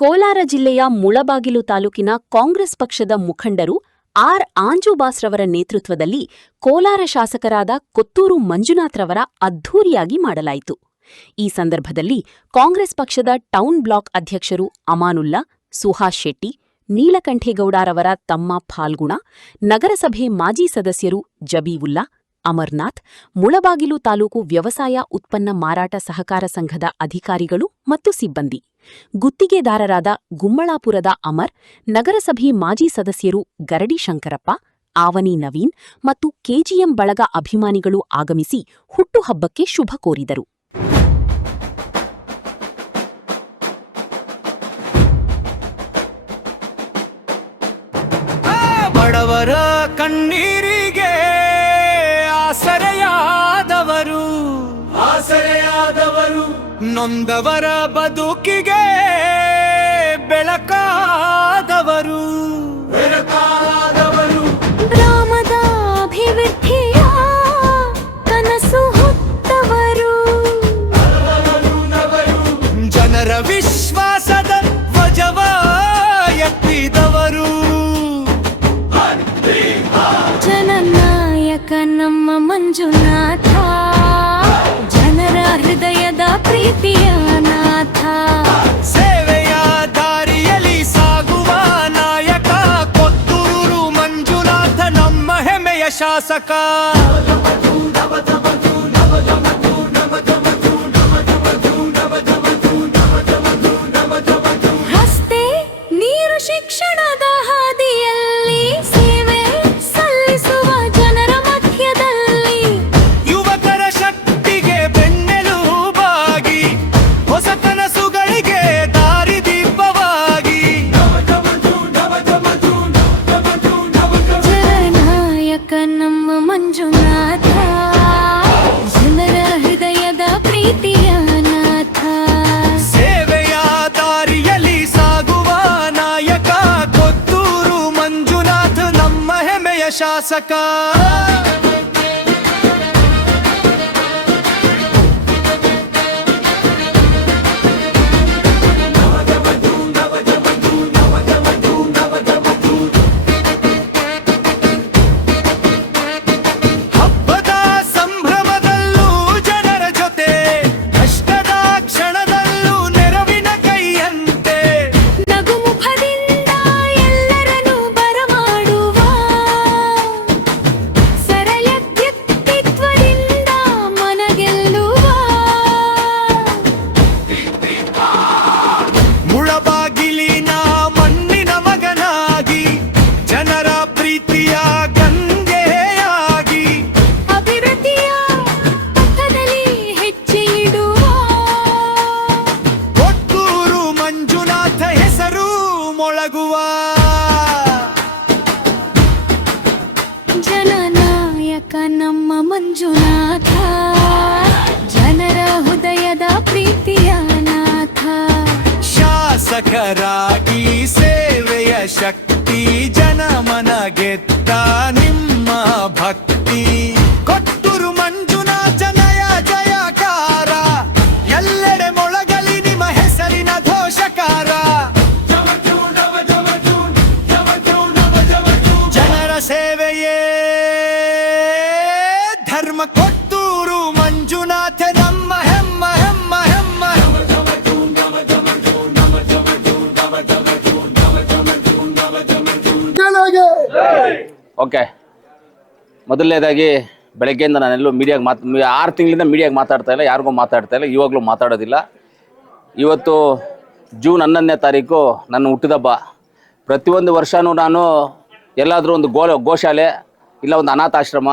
ಕೋಲಾರ ಜಿಲ್ಲೆಯ ಮುಳಬಾಗಿಲು ತಾಲೂಕಿನ ಕಾಂಗ್ರೆಸ್ ಪಕ್ಷದ ಮುಖಂಡರು ಆರ್ ಆಂಜುಬಾಸ್ರವರ ನೇತೃತ್ವದಲ್ಲಿ ಕೋಲಾರ ಶಾಸಕರಾದ ಕೊತ್ತೂರು ಮಂಜುನಾಥ್ರವರ ಅದ್ಧೂರಿಯಾಗಿ ಮಾಡಲಾಯಿತು. ಈ ಸಂದರ್ಭದಲ್ಲಿ ಕಾಂಗ್ರೆಸ್ ಪಕ್ಷದ ಟೌನ್ ಬ್ಲಾಕ್ ಅಧ್ಯಕ್ಷರು ಅಮಾನುಲ್ಲಾ, ಸುಹಾಸ್ ಶೆಟ್ಟಿ, ನೀಲಕಂಠೇಗೌಡರವರ ತಮ್ಮ ಫಾಲ್ಗುಣ, ನಗರಸಭೆ ಮಾಜಿ ಸದಸ್ಯರು ಜಬೀವುಲ್ಲಾ, ಅಮರ್ನಾಥ್, ಮುಳಬಾಗಿಲು ತಾಲೂಕು ವ್ಯವಸಾಯ ಉತ್ಪನ್ನ ಮಾರಾಟ ಸಹಕಾರ ಸಂಘದ ಅಧಿಕಾರಿಗಳು ಮತ್ತು ಸಿಬ್ಬಂದಿ, ಗುತ್ತಿಗೆದಾರರಾದ ಗುಮ್ಮಳಾಪುರದ ಅಮರ್, ನಗರಸಭೆ ಮಾಜಿ ಸದಸ್ಯರು ಗರಡಿ ಶಂಕರಪ್ಪ, ಆವನಿ ನವೀನ್ ಮತ್ತು ಕೆಜಿಎಂ ಬಳಗ ಅಭಿಮಾನಿಗಳು ಆಗಮಿಸಿ ಹುಟ್ಟುಹಬ್ಬಕ್ಕೆ ಶುಭ ಕೋರಿದರು. ಬಡವರ ಕಣ್ಣೀರಿಗೆ ಆಸರೆಯಾದವರು ನೊಂದವರ ಬದುಕಿಗೆ ಬೆಳಕಾದವರು ಗ್ರಾಮದ ಅಭಿವೃದ್ಧಿಯ ಕನಸು ಹೊತ್ತವರು, ಜನರ ವಿಶ್ವಾಸದ ಧ್ವಜವ ಎತ್ತಿದವರು, ಜನನಾಯಕ ನಮ್ಮ ಮಂಜುನಾಥ, ಜನರ ಹೃದಯದ ಪ್ರೀತಿಯ ನಾಥ, ಸೇವೆಯ ದಾರಿಯಲ್ಲಿ ಸಾಗುವ ನಾಯಕ ಕೊತ್ತೂರು ಮಂಜುನಾಥ ನಮ್ಮ ಹೆಮ್ಮೆಯ ಶಾಸಕ. ರಸ್ತೆ ನೀರು ಶಿಕ್ಷಣದ ಹಾದಿಯಲ್ಲಿ ಸೇವೆ ಸಲ್ಲಿಸುವ ಜನರ ಮಧ್ಯದಲ್ಲಿ, ಯುವಕರ ಶಕ್ತಿಗೆ ಬೆನ್ನೆಲುಬಾಗಿ ಹೊಸ ಕನಸುಗಳಿಗೆ ದಾರಿದೀಪವಾಗಿ, ಜನನಾಯಕ ನಮ್ಮ ಮಂಜುನಾಥ, ಜನರ ಹೃದಯದ ಪ್ರೀತಿಯ ನಾಥ, ಸೇವೆಯ ದಾರಿಯಲ್ಲಿ ಸಾಗುವ ನಾಯಕ ಕೊತ್ತೂರು ಮಂಜುನಾಥ ನಮ್ಮ ಹೆಮ್ಮೆಯ ಶಾಸಕ. ಹಬ್ಬದ ಸಂಭ್ರಮದಲ್ಲೂ ಜನರ ಜೊತೆ, ಕಷ್ಟದ ಕ್ಷಣದಲ್ಲೂ ನೆರವಿನ ಕೈಯಂತೆ, ನಗುಮುಖದಿಂದ ಎಲ್ಲರನ್ನೂ ಬರಮಾಡುವ, ಸರಳ ವ್ಯಕ್ತಿತ್ವದಿಂದ ಮನಗೆಲ್ಲುವ, ಮುಳಬಾಗಿಲಿನ ಮಣ್ಣಿನ ಮಗನಾಗಿ ಜನರ ಪ್ರೀತಿಯ ಗಂಗೆಯಾಗಿ, ಅಭಿವೃದ್ಧಿಯ ಪಥದಲ್ಲಿ ಹೆಜ್ಜೆ ಇಡುವ, ಕೊತ್ತೂರು ಮಂಜುನಾಥ ಹೆಸರು ಮೊಳಗುವ, ಜನನಾಯಕ ನಮ್ಮ ಮಂಜುನಾಥ, ಜನರ ಹೃದಯದ ಪ್ರೀತಿಯ ನಾಥ, ಶಾಸಕರಾಗಿ ಸೇವೆಯ ಶಕ್ತಿ ಜನಮನ ಗೆದ್ದ ನಿಮ್ಮ ಭಕ್ತಿ, ಕೊಟ್ಟೂರು ಮಂಜುನಾಥ ನಯ ಜಯಕಾರ, ಎಲ್ಲೆಡೆ ಮೊಳಗಲಿ ನಿಮ್ಮ ಹೆಸರಿನ ಘೋಷಕಾರ, ಜನರ ಸೇವೆಯೇ ಧರ್ಮ ಕೊಟ್ಟೂರು ಮಂಜುನಾಥ ನಮ್ಮ ಹೆಮ್ಮ ಹೆಮ್ಮ ಹೆಮ್ಮ. ಓಕೆ, ಮೊದಲನೇದಾಗಿ ಬೆಳಗ್ಗೆಯಿಂದ ನಾನೆಲ್ಲೂ ಮೀಡಿಯಾಗೆ 6 ತಿಂಗಳಿಂದ ಮೀಡಿಯಾಗೆ ಮಾತಾಡ್ತಾ ಇಲ್ಲ, ಯಾರಿಗೂ ಮಾತಾಡ್ತಾ ಇಲ್ಲ, ಇವಾಗಲೂ ಮಾತಾಡೋದಿಲ್ಲ. ಇವತ್ತು ಜೂನ್ 11ನೇ ತಾರೀಕು ನನ್ನ ಹುಟ್ಟಿದಬ್ಬ. ಪ್ರತಿಯೊಂದು ವರ್ಷವೂ ನಾನು ಎಲ್ಲಾದರೂ ಒಂದು ಗೋಶಾಲೆ, ಇಲ್ಲ ಒಂದು ಅನಾಥಾಶ್ರಮ,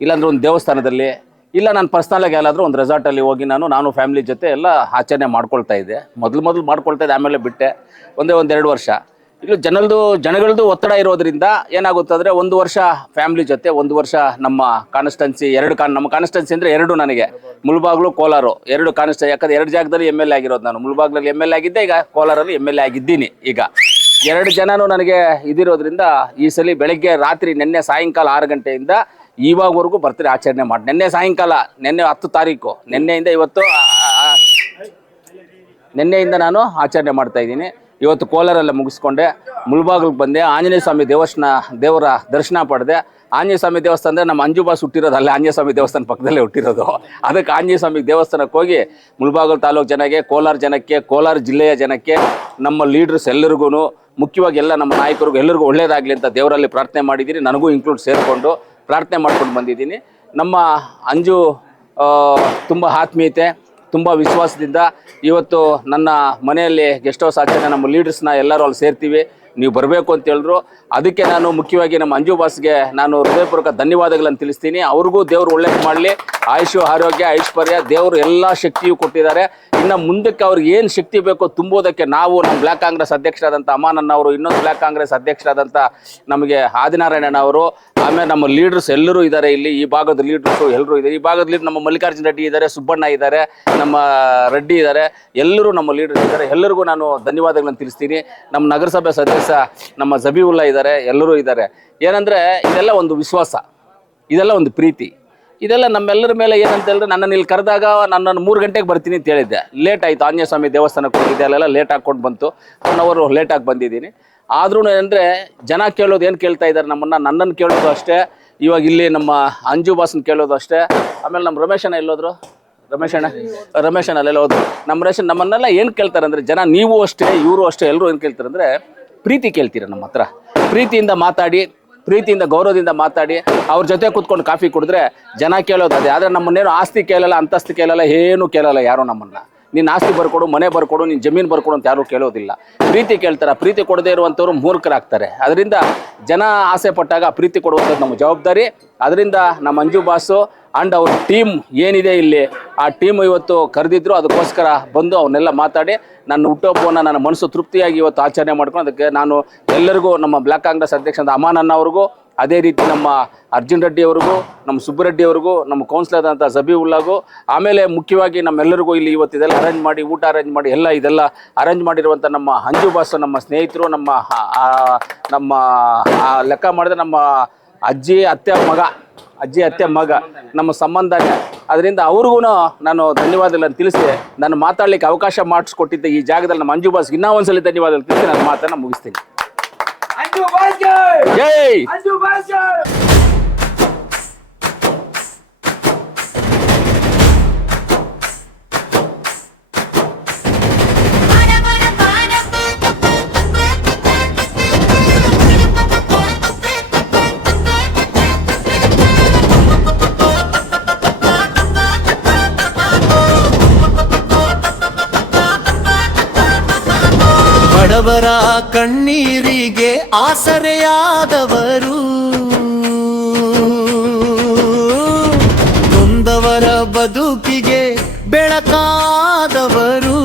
ಇಲ್ಲಾಂದ್ರೆ ಒಂದು ದೇವಸ್ಥಾನದಲ್ಲಿ, ಇಲ್ಲ ನಾನು ಪರ್ಸ್ನಲಾಗಿ ಎಲ್ಲಾದರೂ ಒಂದು ರೆಸಾರ್ಟಲ್ಲಿ ಹೋಗಿ ನಾನು ಫ್ಯಾಮಿಲಿ ಜೊತೆ ಎಲ್ಲ ಆಚರಣೆ ಮಾಡ್ಕೊಳ್ತಾ ಇದ್ದೆ. ಮೊದಲು ಮಾಡ್ಕೊಳ್ತಾ ಇದ್ದೆ, ಆಮೇಲೆ ಬಿಟ್ಟೆ. ಒಂದೇ 1-2 ವರ್ಷ. ಇಲ್ಲಿ ಜನಗಳದ್ದು ಒತ್ತಡ ಇರೋದ್ರಿಂದ ಏನಾಗುತ್ತೆ ಅಂದರೆ, 1 ವರ್ಷ ಫ್ಯಾಮಿಲಿ ಜೊತೆ, 1 ವರ್ಷ ನಮ್ಮ ಕಾನ್ಸ್ಟೆನ್ಸಿ, ನಮ್ಮ ಕಾನ್ಸ್ಟೆನ್ಸಿ ಅಂದರೆ 2 ನನಗೆ, ಮುಳಬಾಗಿಲು ಕೋಲಾರು 2 ಕಾನ್ಸ್ಟೆನ್ಸಿ. ಯಾಕಂದರೆ 2 ಜಾಗದಲ್ಲಿ MLA ಆಗಿರೋದು ನಾನು. ಮುಳಬಾಗಿಲಲ್ಲಿ MLA ಆಗಿದ್ದೆ, ಈಗ ಕೋಲಾರಲ್ಲಿ MLA ಆಗಿದ್ದೀನಿ. ಈಗ 2 ಜನನೂ ನನಗೆ ಇದಿರೋದ್ರಿಂದ ಈ ಸಲ ಬೆಳಗ್ಗೆ ರಾತ್ರಿ ನಿನ್ನೆ ಸಾಯಂಕಾಲ 6 ಗಂಟೆಯಿಂದ ಇವಾಗವರೆಗೂ ಬರ್ತ್ಡೇ ಆಚರಣೆ ಮಾಡಿ, ನಿನ್ನೆ ಸಾಯಂಕಾಲ, ನಿನ್ನೆ 10 ತಾರೀಕು, ನಿನ್ನೆಯಿಂದ ಇವತ್ತು, ನಿನ್ನೆಯಿಂದ ನಾನು ಆಚರಣೆ ಮಾಡ್ತಾ ಇದ್ದೀನಿ. ಇವತ್ತು ಕೋಲಾರಲ್ಲೇ ಮುಗಿಸ್ಕೊಂಡೆ, ಮುಳ್ಬಾಗಿಲಿಗೆ ಬಂದೆ, ಆಂಜನೇಯ ಸ್ವಾಮಿ ದೇವರ ದರ್ಶನ ಪಡೆದೆ. ಆಂಜನೇಯ ಸ್ವಾಮಿ ದೇವಸ್ಥಾನ ಅಂದರೆ ನಮ್ಮ ಅಂಜು ಬಾಸ್ ಹುಟ್ಟಿರೋದು ಅಲ್ಲೇ ಆಂಜನೇಯ ಸ್ವಾಮಿ ದೇವಸ್ಥಾನ ಪಕ್ಕದಲ್ಲೇ ಹುಟ್ಟಿರೋದು. ಅದಕ್ಕೆ ಆಂಜನೇಯ ಸ್ವಾಮಿ ದೇವಸ್ಥಾನಕ್ಕೆ ಹೋಗಿ ಮುಳ್ಬಾಗಿಲು ತಾಲೂಕು ಜನಕ್ಕೆ, ಕೋಲಾರ ಜನಕ್ಕೆ, ಕೋಲಾರ ಜಿಲ್ಲೆಯ ಜನಕ್ಕೆ, ನಮ್ಮ ಲೀಡರ್ಸ್ ಎಲ್ಲರಿಗೂ, ಮುಖ್ಯವಾಗಿ ಎಲ್ಲ ನಮ್ಮ ನಾಯಕರಿಗೂ ಎಲ್ಲರಿಗೂ ಒಳ್ಳೇದಾಗಲಿ ಅಂತ ದೇವರಲ್ಲಿ ಪ್ರಾರ್ಥನೆ ಮಾಡಿದ್ದೀನಿ. ನನಗೂ ಇನ್ಕ್ಲೂಡ್ ಸೇರಿಕೊಂಡು ಪ್ರಾರ್ಥನೆ ಮಾಡ್ಕೊಂಡು ಬಂದಿದ್ದೀನಿ. ನಮ್ಮ ಅಂಜು ತುಂಬ ಆತ್ಮೀಯತೆ, ತುಂಬ ವಿಶ್ವಾಸದಿಂದ ಇವತ್ತು ನನ್ನ ಮನೆಯಲ್ಲಿ ಗೆಸ್ಟ್ ಹೌಸ್ ಆಚರಣೆ ನಮ್ಮ ಲೀಡರ್ಸ್ನ ಎಲ್ಲರೂ ಅಲ್ಲಿ ಸೇರ್ತೀವಿ, ನೀವು ಬರಬೇಕು ಅಂತ ಹೇಳಿದ್ರು. ಅದಕ್ಕೆ ನಾನು ಮುಖ್ಯವಾಗಿ ನಮ್ಮ ಅಂಜು ಬಾಸ್ಗೆ ನಾನು ಹೃದಯಪೂರ್ವಕ ಧನ್ಯವಾದಗಳನ್ನು ತಿಳಿಸ್ತೀನಿ. ಅವ್ರಿಗೂ ದೇವರು ಒಳ್ಳೇದು ಮಾಡಲಿ, ಆಯುಷು, ಆರೋಗ್ಯ, ಐಶ್ವರ್ಯ ದೇವರು ಎಲ್ಲ ಶಕ್ತಿಯೂ ಕೊಟ್ಟಿದ್ದಾರೆ. ಇನ್ನು ಮುಂದಕ್ಕೆ ಅವ್ರಿಗೆ ಏನು ಶಕ್ತಿ ಬೇಕೋ ತುಂಬೋದಕ್ಕೆ ನಾವು ನಮ್ಮ ಬ್ಲ್ಯಾಕ್ ಕಾಂಗ್ರೆಸ್ ಅಧ್ಯಕ್ಷರಾದಂಥ ಅಮಾನಣ್ಣ ಅವರು, ಇನ್ನೊಂದು ಬ್ಲ್ಯಾಕ್ ಕಾಂಗ್ರೆಸ್ ಅಧ್ಯಕ್ಷರಾದಂಥ ನಮಗೆ ಆದಿನಾರಾಯಣ ಅವರು, ಆಮೇಲೆ ನಮ್ಮ ಲೀಡರ್ಸ್ ಎಲ್ಲರೂ ಇದ್ದಾರೆ. ಇಲ್ಲಿ ಈ ಭಾಗದ ಲೀಡರ್ಸು ಎಲ್ಲರೂ ಇದ್ದಾರೆ. ಈ ಭಾಗದ ಲೀಡರ್ ನಮ್ಮ ಮಲ್ಲಿಕಾರ್ಜುನ ರೆಡ್ಡಿ ಇದ್ದಾರೆ, ಸುಬ್ಬಣ್ಣ ಇದ್ದಾರೆ, ನಮ್ಮ ರೆಡ್ಡಿ ಇದ್ದಾರೆ, ಎಲ್ಲರೂ ನಮ್ಮ ಲೀಡರ್ಸ್ ಇದ್ದಾರೆ. ಎಲ್ಲರಿಗೂ ನಾನು ಧನ್ಯವಾದಗಳನ್ನು ತಿಳಿಸ್ತೀನಿ. ನಮ್ಮ ನಗರಸಭೆ ಸದಸ್ಯ ನಮ್ಮ ಜಬೀವುಲ್ಲಾ ಇದ್ದಾರೆ, ಎಲ್ಲರೂ ಇದ್ದಾರೆ. ಏನಂದರೆ ಇದೆಲ್ಲ ಒಂದು ವಿಶ್ವಾಸ, ಇದೆಲ್ಲ ಒಂದು ಪ್ರೀತಿ, ಇದೆಲ್ಲ ನಮ್ಮೆಲ್ಲರ ಮೇಲೆ. ಏನಂತ ಹೇಳಿದ್ರೆ ನನ್ನನ್ನು ಇಲ್ಲಿ ಕರೆದಾಗ ನನ್ನನ್ನು 3 ಗಂಟೆಗೆ ಬರ್ತೀನಿ ಅಂತ ಹೇಳಿದ್ದೆ. ಲೇಟ್ ಆಯಿತು, ಆಂಜನೇಯ ಸ್ವಾಮಿ ದೇವಸ್ಥಾನಕ್ಕೆ ಹೋಗಿದ್ದೆ, ಅಲ್ಲೆಲ್ಲ ಲೇಟ್ ಹಾಕ್ಕೊಂಡು ಬಂತು. 1 ಅವರ್ ಲೇಟಾಗಿ ಬಂದಿದ್ದೀನಿ. ಆದ್ರೂ ಏನಂದರೆ ಜನ ಕೇಳೋದು ಏನು ಕೇಳ್ತಾ ಇದ್ದಾರೆ ನನ್ನನ್ನು ಕೇಳೋದು ಅಷ್ಟೇ. ಇವಾಗ ಇಲ್ಲಿ ನಮ್ಮ ಅಂಜು ಬಾಸನ್ ಕೇಳೋದು ಅಷ್ಟೇ. ಆಮೇಲೆ ನಮ್ಮ ರಮೇಶಣ್ಣ ಎಲ್ಲೋದ್ರು, ರಮೇಶಣ್ಣ ಅಲ್ಲೆಲ್ಲ ಹೋದ್ರು. ನಮ್ಮನ್ನೆಲ್ಲ ಏನು ಕೇಳ್ತಾರೆ ಅಂದರೆ ಜನ, ನೀವು ಅಷ್ಟೇ ಇವರು ಅಷ್ಟೇ, ಎಲ್ಲರೂ ಏನು ಕೇಳ್ತಾರೆ ಅಂದರೆ ಪ್ರೀತಿ ಕೇಳ್ತೀರ ನಮ್ಮ ಹತ್ರ. ಪ್ರೀತಿಯಿಂದ ಮಾತಾಡಿ, ಪ್ರೀತಿಯಿಂದ ಗೌರವದಿಂದ ಮಾತಾಡಿ, ಅವ್ರ ಜೊತೆ ಕೂತ್ಕೊಂಡು ಕಾಫಿ ಕುಡಿದ್ರೆ ಜನ ಕೇಳೋದು ಅದೇ. ಆದರೆ ನಮ್ಮನ್ನೇನು ಆಸ್ತಿ ಕೇಳಲ್ಲ, ಅಂತಸ್ತು ಕೇಳಲ್ಲ, ಏನೂ ಕೇಳಲ್ಲ ಯಾರೋ ನಮ್ಮನ್ನು. ನೀನು ಆಸ್ತಿ ಬರ್ಕೊಡು, ಮನೆ ಬರ್ಕೊಡು, ನೀನು ಜಮೀನು ಬರ್ಕೊಡು ಅಂತ ಯಾರೂ ಕೇಳೋದಿಲ್ಲ. ಪ್ರೀತಿ ಕೇಳ್ತಾರೆ. ಪ್ರೀತಿ ಕೊಡದೇ ಇರುವಂಥವ್ರು ಮೂರ್ಖರಾಗ್ತಾರೆ. ಅದರಿಂದ ಜನ ಆಸೆ ಪಟ್ಟಾಗ ಪ್ರೀತಿ ಕೊಡುವಂಥದ್ದು ನಮ್ಮ ಜವಾಬ್ದಾರಿ. ಅದರಿಂದ ನಮ್ಮ ಅಂಜು ಬಾಸು ಆ್ಯಂಡ್ ಅವ್ರ ಟೀಮ್ ಏನಿದೆ ಇಲ್ಲಿ, ಆ ಟೀಮ್ ಇವತ್ತು ಕರೆದಿದ್ರು. ಅದಕ್ಕೋಸ್ಕರ ಬಂದು ಅವನ್ನೆಲ್ಲ ಮಾತಾಡಿ ನನ್ನ ಹುಟ್ಟುಹಬ್ಬವನ್ನು ನನ್ನ ಮನಸ್ಸು ತೃಪ್ತಿಯಾಗಿ ಇವತ್ತು ಆಚರಣೆ ಮಾಡ್ಕೊಂಡು, ಅದಕ್ಕೆ ನಾನು ಎಲ್ಲರಿಗೂ, ನಮ್ಮ ಬ್ಲ್ಯಾಕ್ ಕಾಂಗ್ರೆಸ್ ಅಧ್ಯಕ್ಷರಾದ ಅಮಾನಣ್ಣ ಅವ್ರಿಗೂ, ಅದೇ ರೀತಿ ನಮ್ಮ ಅರ್ಜುನ್ ರೆಡ್ಡಿ ಅವ್ರಿಗೂ, ನಮ್ಮ ಸುಬ್ಬರೆಡ್ಡಿ ಅವ್ರಿಗೂ, ನಮ್ಮ ಕೌನ್ಸಿಲರ್ ಆದಂಥ ಜಬೀವುಲ್ಲಾಗೂ, ಆಮೇಲೆ ಮುಖ್ಯವಾಗಿ ನಮ್ಮೆಲ್ಲರಿಗೂ ಇಲ್ಲಿ ಇವತ್ತು ಇದೆಲ್ಲ ಅರೇಂಜ್ ಮಾಡಿ, ಊಟ ಅರೇಂಜ್ ಮಾಡಿ, ಇದೆಲ್ಲ ಅರೇಂಜ್ ಮಾಡಿರುವಂಥ ನಮ್ಮ ಅಂಜು ಬಾಸ್, ನಮ್ಮ ಸ್ನೇಹಿತರು, ನಮ್ಮ ಲೆಕ್ಕ ಮಾಡಿದ್ರೆ ನಮ್ಮ ಅಜ್ಜಿ ಅತ್ತೆ ಮಗ ನಮ್ಮ ಸಂಬಂಧನೇ. ಅದರಿಂದ ಅವ್ರಿಗೂ ನಾನು ಧನ್ಯವಾದಗಳನ್ನು ತಿಳಿಸಿ, ನಾನು ಮಾತಾಡಲಿಕ್ಕೆ ಅವಕಾಶ ಮಾಡಿಸ್ಕೊಟ್ಟಿದ್ದೆ ಈ ಜಾಗದಲ್ಲಿ ನಮ್ಮ ಅಂಜು ಬಾಸ್ಗೆ ಇನ್ನೂ ಒಂದ್ಸಲ ಧನ್ಯವಾದಗಳು ತಿಳಿಸಿ ನನ್ನ ಮಾತನ್ನು ಮುಗಿಸ್ತೀನಿ. ಜೈ ಬಡವರ ಕಣ್ಣೀರಿಗೆ ಆಸರೆಯಾದವರು, ನೊಂದವರ ಬದುಕಿಗೆ ಬೆಳಕಾದವರು,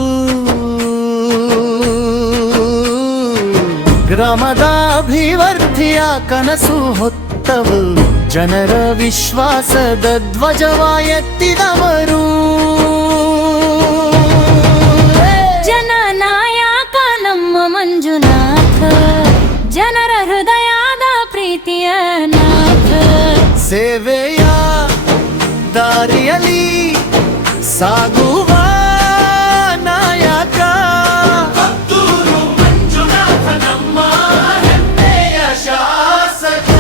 ಗ್ರಾಮದ ಅಭಿವೃದ್ಧಿಯ ಕನಸು ಹೊತ್ತವರು, ಜನರ ವಿಶ್ವಾಸದ ಧ್ವಜವ ಎತ್ತಿದವರು. ಮಂಜುನಾಥ, ಜನರ ಹೃದಯದ ಪ್ರೀತಿಯ ನಾಥ, ಸೇವೆಯ ದಾರಿಯಲ್ಲಿ ಸಾಗುವ ನಾಯಕ, ಕೊತ್ತೂರು ಮಂಜುನಾಥ ನಮ್ಮ ಹೆಮ್ಮೆಯ ಶಾಸಕ.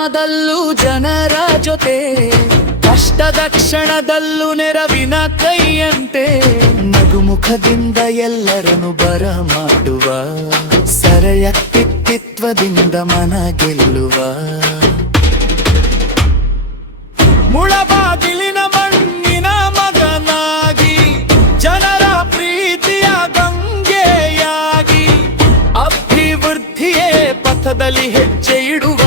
ಸಂಭ್ರಮದಲ್ಲೂ ಜನರ ಜೊತೆ, ಕಷ್ಟದ ಕ್ಷಣದಲ್ಲೂ ನೆರವಿನ ಕೈಯಂತೆ, ನಗುಮುಖದಿಂದ ಎಲ್ಲರನ್ನು ಬರಮಾಡುವ, ಸರಳ ವ್ಯಕ್ತಿತ್ವದಿಂದ ಮನ ಗೆಲ್ಲುವ. ಮುಳಬಾಗಿಲಿನ ಮಣ್ಣಿನ ಮಗನಾಗಿ, ಜನರ ಪ್ರೀತಿಯ ಗಂಗೆಯಾಗಿ, ಅಭಿವೃದ್ಧಿಯೇ ಪಥದಲ್ಲಿ ಹೆಜ್ಜೆ ಇಡುವ